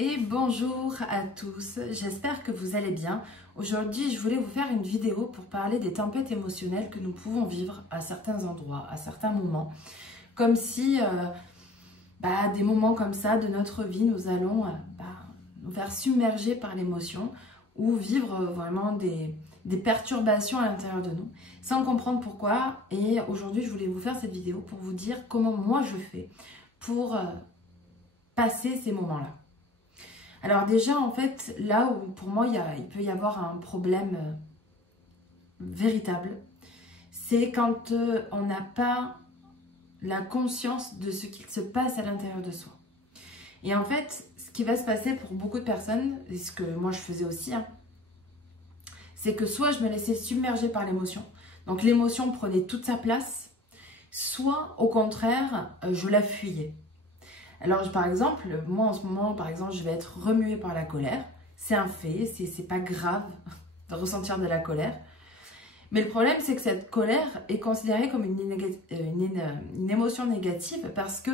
Et bonjour à tous, j'espère que vous allez bien. Aujourd'hui, je voulais vous faire une vidéo pour parler des tempêtes émotionnelles que nous pouvons vivre à certains endroits, à certains moments. Comme si, des moments comme ça de notre vie, nous allons nous faire submerger par l'émotion ou vivre vraiment des perturbations à l'intérieur de nous, sans comprendre pourquoi. Et aujourd'hui, je voulais vous faire cette vidéo pour vous dire comment moi je fais pour passer ces moments-là. Alors déjà, en fait, là où pour moi, il peut y avoir un problème véritable, c'est quand on n'a pas la conscience de ce qu'il se passe à l'intérieur de soi. Et en fait, ce qui va se passer pour beaucoup de personnes, et ce que moi je faisais aussi, c'est que soit je me laissais submerger par l'émotion, donc l'émotion prenait toute sa place, soit au contraire, je la fuyais. Alors, par exemple, moi en ce moment, par exemple, je vais être remuée par la colère. C'est un fait, c'est pas grave de ressentir de la colère. Mais le problème, c'est que cette colère est considérée comme une émotion négative parce que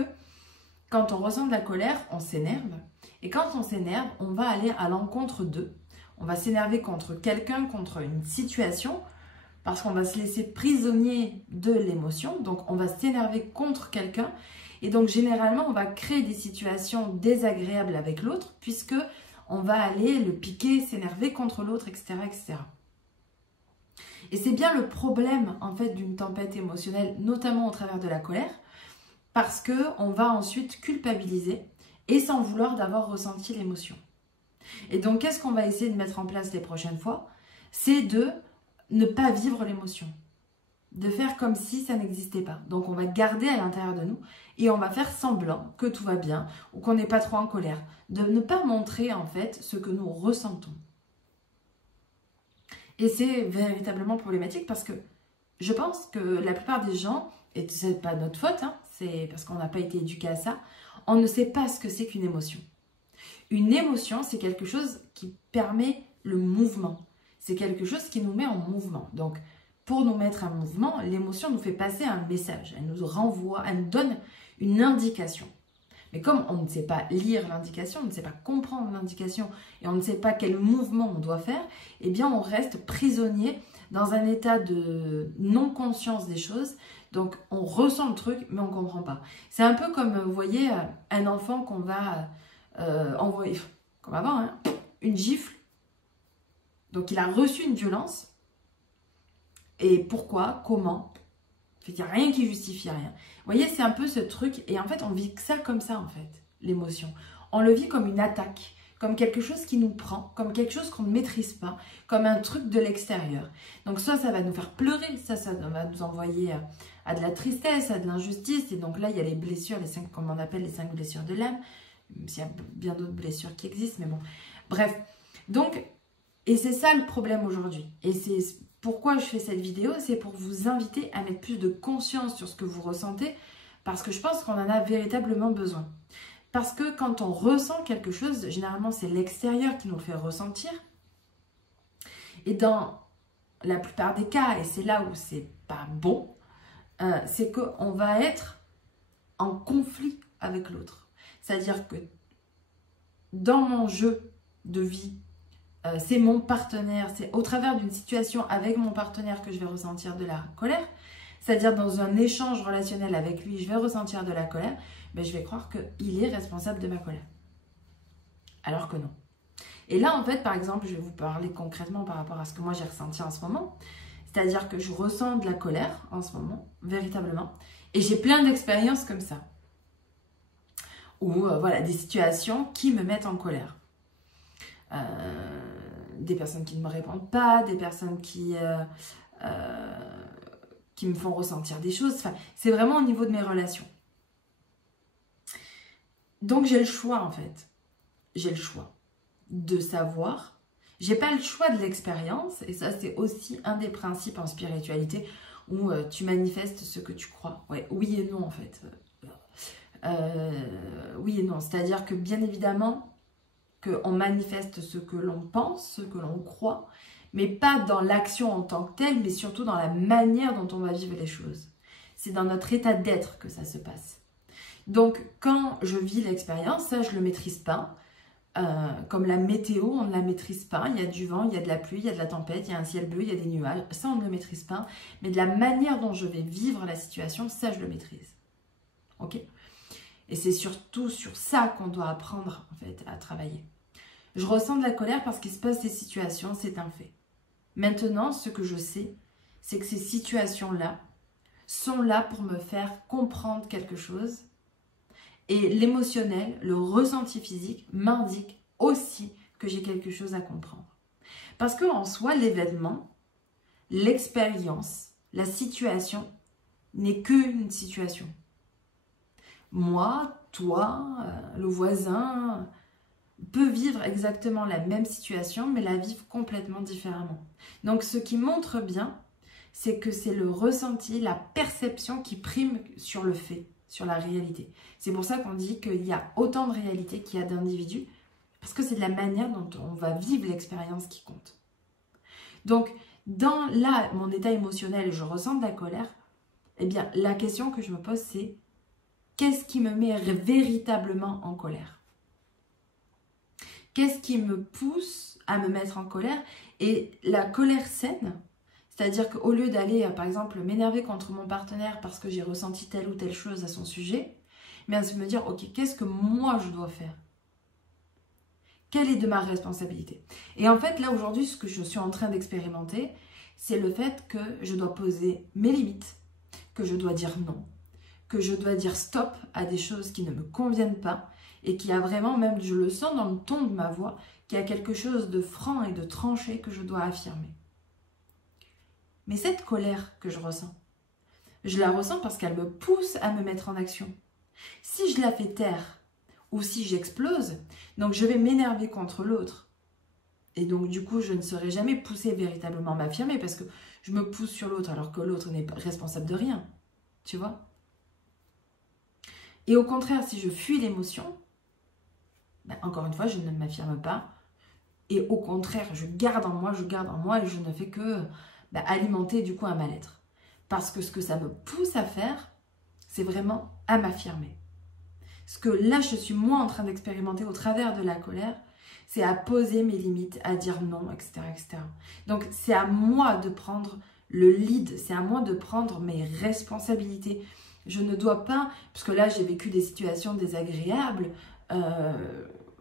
quand on ressent de la colère, on s'énerve. Et quand on s'énerve, on va aller à l'encontre d'eux. On va s'énerver contre quelqu'un, contre une situation, parce qu'on va se laisser prisonnier de l'émotion. Donc, on va s'énerver contre quelqu'un. Et donc, généralement, on va créer des situations désagréables avec l'autre, puisque on va aller le piquer, s'énerver contre l'autre, etc., etc. Et c'est bien le problème, en fait, d'une tempête émotionnelle, notamment au travers de la colère, parce qu'on va ensuite culpabiliser et s'en vouloir d'avoir ressenti l'émotion. Et donc, qu'est-ce qu'on va essayer de mettre en place les prochaines fois? C'est de ne pas vivre l'émotion. De faire comme si ça n'existait pas. Donc, on va garder à l'intérieur de nous et on va faire semblant que tout va bien ou qu'on n'est pas trop en colère. De ne pas montrer, en fait, ce que nous ressentons. Et c'est véritablement problématique parce que je pense que la plupart des gens, et ce n'est pas notre faute, c'est parce qu'on n'a pas été éduqué à ça, on ne sait pas ce que c'est qu'une émotion. Une émotion, c'est quelque chose qui permet le mouvement. C'est quelque chose qui nous met en mouvement. Donc, pour nous mettre en mouvement, l'émotion nous fait passer un message. Elle nous renvoie, elle nous donne une indication. Mais comme on ne sait pas lire l'indication, on ne sait pas comprendre l'indication et on ne sait pas quel mouvement on doit faire, eh bien on reste prisonnier dans un état de non-conscience des choses. Donc on ressent le truc, mais on ne comprend pas. C'est un peu comme, vous voyez, un enfant qu'on va envoyer, comme avant, une gifle. Donc il a reçu une violence. Et pourquoi, comment? Il n'y a rien qui justifie rien. Vous voyez, c'est un peu ce truc. Et en fait, on vit ça comme ça, en fait, l'émotion. On le vit comme une attaque, comme quelque chose qui nous prend, comme quelque chose qu'on ne maîtrise pas, comme un truc de l'extérieur. Donc, soit ça va nous faire pleurer, ça va nous envoyer à de la tristesse, à de l'injustice. Et donc là, il y a les blessures, comme on appelle les 5 blessures de l'âme. Même s'il y a bien d'autres blessures qui existent, mais bon. Bref. Donc, et c'est ça le problème aujourd'hui. Et c'est pourquoi je fais cette vidéo, c'est pour vous inviter à mettre plus de conscience sur ce que vous ressentez, parce que je pense qu'on en a véritablement besoin. Parce que quand on ressent quelque chose, généralement c'est l'extérieur qui nous le fait ressentir. Et dans la plupart des cas, et c'est là où c'est pas bon, c'est qu'on va être en conflit avec l'autre. C'est-à-dire que dans mon jeu de vie, c'est mon partenaire, c'est au travers d'une situation avec mon partenaire que je vais ressentir de la colère, c'est-à-dire dans un échange relationnel avec lui, je vais ressentir de la colère, mais je vais croire qu'il est responsable de ma colère. Alors que non. Et là, en fait, par exemple, je vais vous parler concrètement par rapport à ce que moi j'ai ressenti en ce moment, c'est-à-dire que je ressens de la colère en ce moment, véritablement, et j'ai plein d'expériences comme ça, ou voilà, des situations qui me mettent en colère. Des personnes qui ne me répondent pas, des personnes qui me font ressentir des choses. Enfin, c'est vraiment au niveau de mes relations. Donc j'ai le choix en fait. J'ai le choix de savoir. J'ai pas le choix de l'expérience. Et ça c'est aussi un des principes en spiritualité où tu manifestes ce que tu crois. Ouais, oui et non en fait. Oui et non. C'est-à-dire que bien évidemment, qu'on manifeste ce que l'on pense, ce que l'on croit, mais pas dans l'action en tant que telle, mais surtout dans la manière dont on va vivre les choses. C'est dans notre état d'être que ça se passe. Donc, quand je vis l'expérience, ça, je ne le maîtrise pas. Comme la météo, on ne la maîtrise pas. Il y a du vent, il y a de la pluie, il y a de la tempête, il y a un ciel bleu, il y a des nuages. Ça, on ne le maîtrise pas. Mais de la manière dont je vais vivre la situation, ça, je le maîtrise. Ok? Et c'est surtout sur ça qu'on doit apprendre, en fait, à travailler. Je ressens de la colère parce qu'il se passe des situations, c'est un fait. Maintenant, ce que je sais, c'est que ces situations-là sont là pour me faire comprendre quelque chose. Et l'émotionnel, le ressenti physique m'indique aussi que j'ai quelque chose à comprendre. Parce qu'en soi, l'événement, l'expérience, la situation n'est qu'une situation. Moi, toi, le voisin peut vivre exactement la même situation, mais la vivre complètement différemment. Donc ce qui montre bien, c'est que c'est le ressenti, la perception qui prime sur le fait, sur la réalité. C'est pour ça qu'on dit qu'il y a autant de réalité qu'il y a d'individus, parce que c'est de la manière dont on va vivre l'expérience qui compte. Donc, dans là, mon état émotionnel, je ressens de la colère, eh bien, la question que je me pose, c'est qu'est-ce qui me met véritablement en colère? Qu'est-ce qui me pousse à me mettre en colère? Et la colère saine, c'est-à-dire qu'au lieu d'aller, par exemple, m'énerver contre mon partenaire parce que j'ai ressenti telle ou telle chose à son sujet, mais c'est me dire, ok, qu'est-ce que moi je dois faire? Quelle est de ma responsabilité? Et en fait, là, aujourd'hui, ce que je suis en train d'expérimenter, c'est le fait que je dois poser mes limites, que je dois dire non, que je dois dire stop à des choses qui ne me conviennent pas, et qu'il y a vraiment, même je le sens dans le ton de ma voix, qu'il y a quelque chose de franc et de tranché que je dois affirmer. Mais cette colère que je la ressens parce qu'elle me pousse à me mettre en action. Si je la fais taire ou si j'explose, donc je vais m'énerver contre l'autre. Et donc du coup, je ne serai jamais poussée véritablement à m'affirmer parce que je me pousse sur l'autre alors que l'autre n'est pas responsable de rien. Tu vois? Et au contraire, si je fuis l'émotion, ben, encore une fois, je ne m'affirme pas. Et au contraire, je garde en moi et je ne fais que alimenter du coup un mal-être. Parce que ce que ça me pousse à faire, c'est vraiment à m'affirmer. Ce que là, je suis moi en train d'expérimenter au travers de la colère, c'est à poser mes limites, à dire non, etc. etc. Donc, c'est à moi de prendre le lead, c'est à moi de prendre mes responsabilités. Je ne dois pas, parce que là, j'ai vécu des situations désagréables,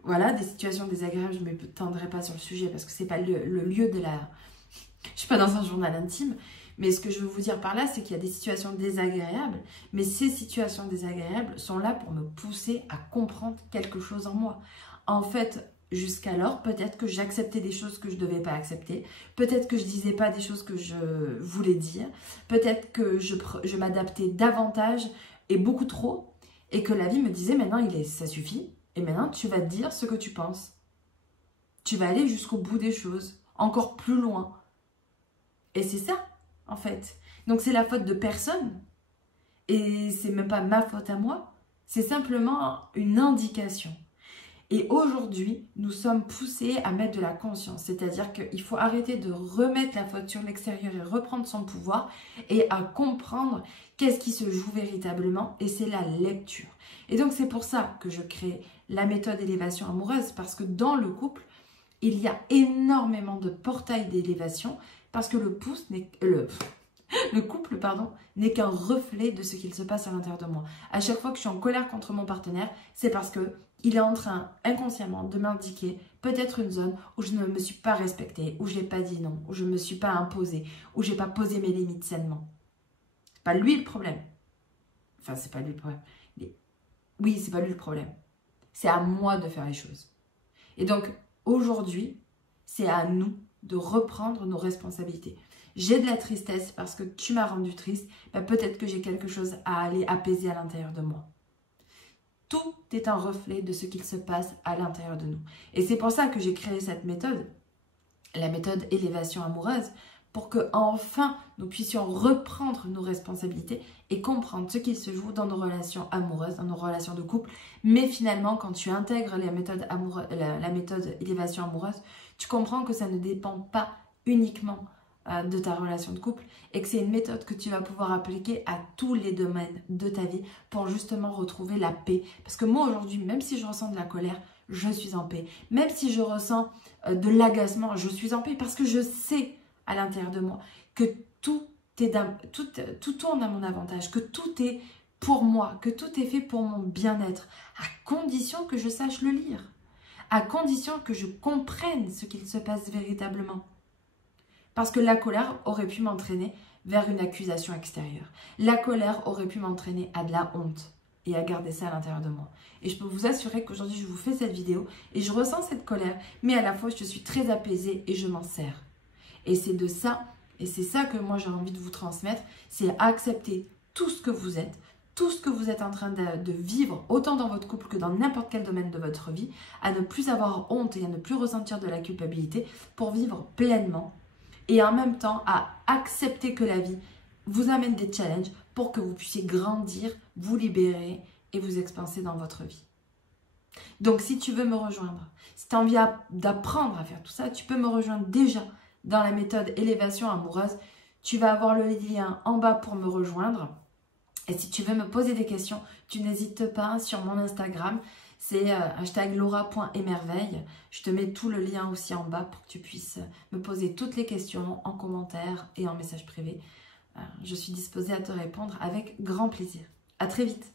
voilà, des situations désagréables, je ne m'étendrai pas sur le sujet parce que ce n'est pas le lieu de la... Je ne suis pas dans un journal intime, mais ce que je veux vous dire par là, c'est qu'il y a des situations désagréables, mais ces situations désagréables sont là pour me pousser à comprendre quelque chose en moi. En fait, jusqu'alors, peut-être que j'acceptais des choses que je ne devais pas accepter, peut-être que je ne disais pas des choses que je voulais dire, peut-être que je m'adaptais davantage et beaucoup trop, et que la vie me disait maintenant, ça suffit, et maintenant tu vas dire ce que tu penses. Tu vas aller jusqu'au bout des choses, encore plus loin. Et c'est ça, en fait. Donc c'est la faute de personne. Et c'est même pas ma faute à moi. C'est simplement une indication. Et aujourd'hui, nous sommes poussés à mettre de la conscience. C'est-à-dire qu'il faut arrêter de remettre la faute sur l'extérieur et reprendre son pouvoir et à comprendre qu'est-ce qui se joue véritablement. Et c'est la lecture. Et donc c'est pour ça que je crée la méthode élévation amoureuse. Parce que dans le couple, il y a énormément de portails d'élévation. Parce que le couple n'est qu'un reflet de ce qu'il se passe à l'intérieur de moi. À chaque fois que je suis en colère contre mon partenaire, c'est parce qu'il est en train inconsciemment de m'indiquer peut-être une zone où je ne me suis pas respectée, où je n'ai pas dit non, où je ne me suis pas imposée, où je n'ai pas posé mes limites sainement. C'est pas lui le problème. Enfin, c'est pas lui le problème. Oui, c'est pas lui le problème. C'est à moi de faire les choses. Et donc, aujourd'hui, c'est à nous de reprendre nos responsabilités. J'ai de la tristesse parce que tu m'as rendu triste, peut-être que j'ai quelque chose à aller apaiser à l'intérieur de moi. Tout est un reflet de ce qu'il se passe à l'intérieur de nous. Et c'est pour ça que j'ai créé cette méthode, la méthode élévation amoureuse, pour que enfin nous puissions reprendre nos responsabilités et comprendre ce qu'il se joue dans nos relations amoureuses, dans nos relations de couple. Mais finalement, quand tu intègres la méthode élévation amoureuse, tu comprends que ça ne dépend pas uniquement de ta relation de couple et que c'est une méthode que tu vas pouvoir appliquer à tous les domaines de ta vie pour justement retrouver la paix. Parce que moi aujourd'hui, même si je ressens de la colère, je suis en paix. Même si je ressens de l'agacement, je suis en paix parce que je sais à l'intérieur de moi que tout tourne à mon avantage, que tout est pour moi, que tout est fait pour mon bien-être, à condition que je sache le lire, à condition que je comprenne ce qu'il se passe véritablement. Parce que la colère aurait pu m'entraîner vers une accusation extérieure. La colère aurait pu m'entraîner à de la honte et à garder ça à l'intérieur de moi. Et je peux vous assurer qu'aujourd'hui, je vous fais cette vidéo et je ressens cette colère, mais à la fois, je suis très apaisée et je m'en sers. Et c'est de ça, et c'est ça que moi, j'ai envie de vous transmettre, c'est accepter tout ce que vous êtes, tout ce que vous êtes en train de vivre, autant dans votre couple que dans n'importe quel domaine de votre vie, à ne plus avoir honte et à ne plus ressentir de la culpabilité pour vivre pleinement. Et en même temps, à accepter que la vie vous amène des challenges pour que vous puissiez grandir, vous libérer et vous expanser dans votre vie. Donc, si tu veux me rejoindre, si tu as envie d'apprendre à faire tout ça, tu peux me rejoindre déjà dans la méthode élévation amoureuse. Tu vas avoir le lien en bas pour me rejoindre. Et si tu veux me poser des questions, tu n'hésites pas sur mon Instagram. C'est #laura.emerveille. Je te mets tout le lien aussi en bas pour que tu puisses me poser toutes les questions en commentaire et en message privé. Je suis disposée à te répondre avec grand plaisir. À très vite.